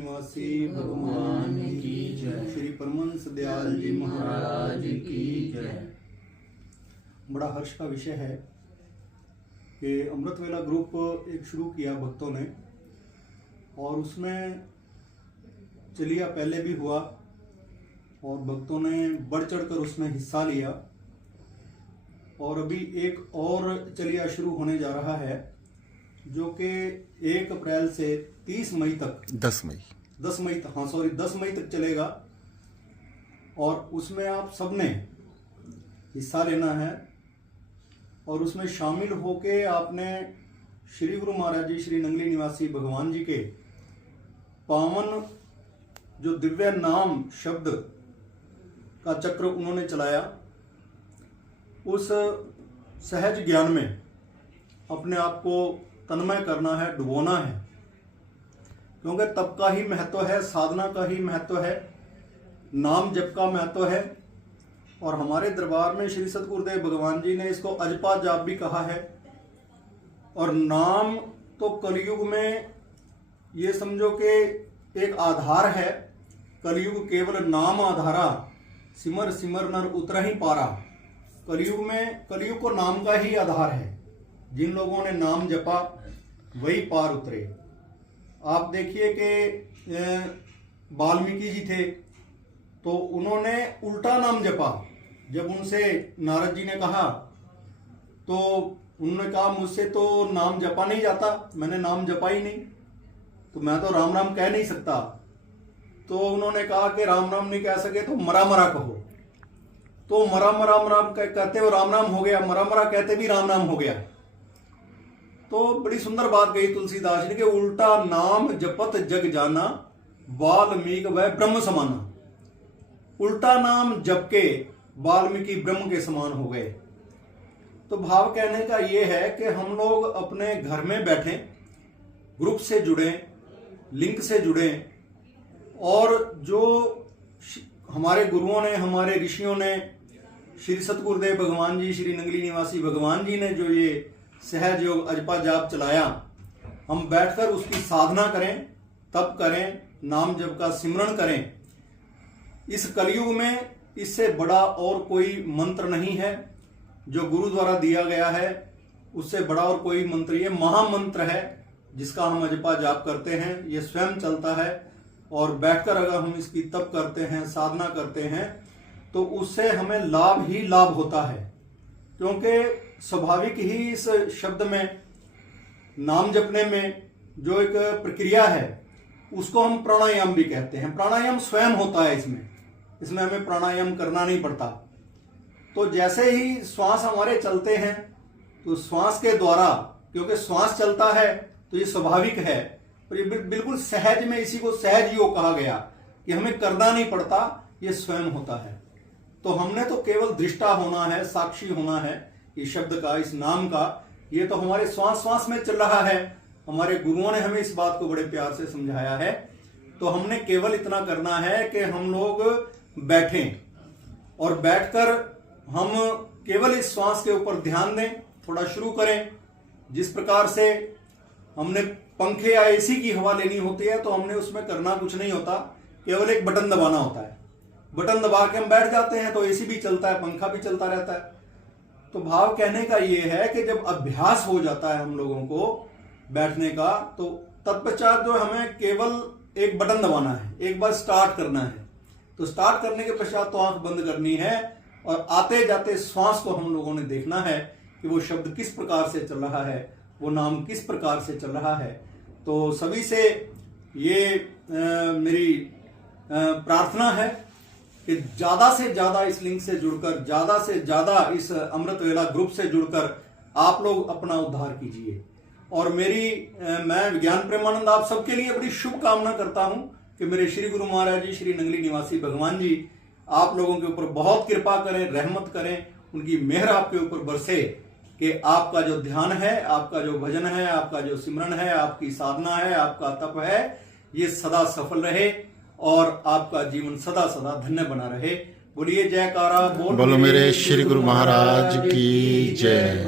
निवासी भगवान की जय। श्री परमहंस दयाल जी महाराज की जय। बड़ा हर्ष का विषय है कि अमृत वेला ग्रुप एक शुरू किया भक्तों ने, और उसमें चलिया पहले भी हुआ और भक्तों ने बढ़ चढ़कर उसमें हिस्सा लिया। और अभी एक और चलिया शुरू होने जा रहा है जो कि 1 अप्रैल से 30 मई तक 10 मई तक चलेगा। और उसमें आप सबने हिस्सा लेना है और उसमें शामिल होके आपने श्री गुरु महाराज जी श्री नंगली निवासी भगवान जी के पावन जो दिव्य नाम शब्द का चक्र उन्होंने चलाया, उस सहज ज्ञान में अपने आप को तन्मय करना है, डुबोना है। क्योंकि तप का ही महत्व है, साधना का ही महत्व है, नाम जप का महत्व है। और हमारे दरबार में श्री सतगुरुदेव भगवान जी ने इसको अजपा जाप भी कहा है। और नाम तो कलयुग में ये समझो कि एक आधार है। कलयुग केवल नाम आधारा, सिमर सिमर नर उतर ही पारा। कलयुग को नाम का ही आधार है। जिन लोगों ने नाम जपा वही पार उतरे। आप देखिए कि वाल्मीकि जी थे तो उन्होंने उल्टा नाम जपा। जब उनसे नारद जी ने कहा तो उन्होंने कहा मुझसे तो नाम जपा नहीं जाता, मैंने नाम जपा ही नहीं, तो मैं तो राम राम कह नहीं सकता। तो उन्होंने कहा कि राम राम नहीं कह सके तो मरा मरा कहो। तो मरा मरा कहते हो राम राम हो गया, मरा मरा कहते भी राम राम हो गया। तो बड़ी सुंदर बात कही तुलसीदास ने कि उल्टा नाम जपत जग जाना, वाल्मीकि वह ब्रह्म समाना। उल्टा नाम जप के वाल्मीकि ब्रह्म के समान हो गए। तो भाव कहने का यह है कि हम लोग अपने घर में बैठे, ग्रुप से जुड़े, लिंक से जुड़े, और जो हमारे गुरुओं ने, हमारे ऋषियों ने, श्री सतगुरुदेव भगवान जी श्री नंगली निवासी भगवान जी ने जो ये सहज योग अजपा जाप चलाया, हम बैठकर उसकी साधना करें, तप करें, नाम जप का सिमरन करें। इस कलयुग में इससे बड़ा और कोई मंत्र नहीं है जो गुरु द्वारा दिया गया है। उससे बड़ा और कोई मंत्र, ये महामंत्र है जिसका हम अजपा जाप करते हैं। ये स्वयं चलता है और बैठकर अगर हम इसकी तप करते हैं, साधना करते हैं, तो उससे हमें लाभ ही लाभ होता है। क्योंकि स्वाभाविक ही इस शब्द में, नाम जपने में जो एक प्रक्रिया है उसको हम प्राणायाम भी कहते हैं। प्राणायाम स्वयं होता है, इसमें हमें प्राणायाम करना नहीं पड़ता। तो जैसे ही श्वास हमारे चलते हैं तो श्वास के द्वारा, क्योंकि श्वास चलता है तो ये स्वाभाविक है और ये बिल्कुल सहज में, इसी को सहज योग कहा गया कि हमें करना नहीं पड़ता, ये स्वयं होता है। तो हमने तो केवल दृष्टा होना है, साक्षी होना है इस शब्द का, इस नाम का। ये तो हमारे श्वास श्वास में चल रहा है। हमारे गुरुओं ने हमें इस बात को बड़े प्यार से समझाया है। तो हमने केवल इतना करना है कि हम लोग बैठें और बैठकर हम केवल इस श्वास के ऊपर ध्यान दें, थोड़ा शुरू करें। जिस प्रकार से हमने पंखे या एसी की हवा लेनी होती है तो हमने उसमें करना कुछ नहीं होता, केवल एक बटन दबाना होता है। बटन दबा के हम बैठ जाते हैं तो एसी भी चलता है, पंखा भी चलता रहता है। तो भाव कहने का ये है कि जब अभ्यास हो जाता है हम लोगों को बैठने का, तो तत्पश्चात जो हमें केवल एक बटन दबाना है, एक बार स्टार्ट करना है। तो स्टार्ट करने के पश्चात तो आंख बंद करनी है और आते जाते श्वास को हम लोगों ने देखना है कि वो शब्द किस प्रकार से चल रहा है, वो नाम किस प्रकार से चल रहा है। तो सभी से ये मेरी प्रार्थना है कि ज्यादा से ज्यादा इस लिंक से जुड़कर, ज्यादा से ज्यादा इस अमृत वेला ग्रुप से जुड़कर आप लोग अपना उद्धार कीजिए। और मैं विज्ञान प्रेमानंद आप सबके लिए बड़ी शुभ कामना करता हूं कि मेरे श्री गुरु महाराज जी श्री नंगली निवासी भगवान जी आप लोगों के ऊपर बहुत कृपा करें, रहमत करें, उनकी मेहर आपके ऊपर बरसे कि आपका जो ध्यान है, आपका जो भजन है, आपका जो सिमरन है, आपकी साधना है, आपका तप है, ये सदा सफल रहे और आपका जीवन सदा सदा धन्य बना रहे। बोलिए जयकारा, बोलो मेरे श्री गुरु महाराज की जय।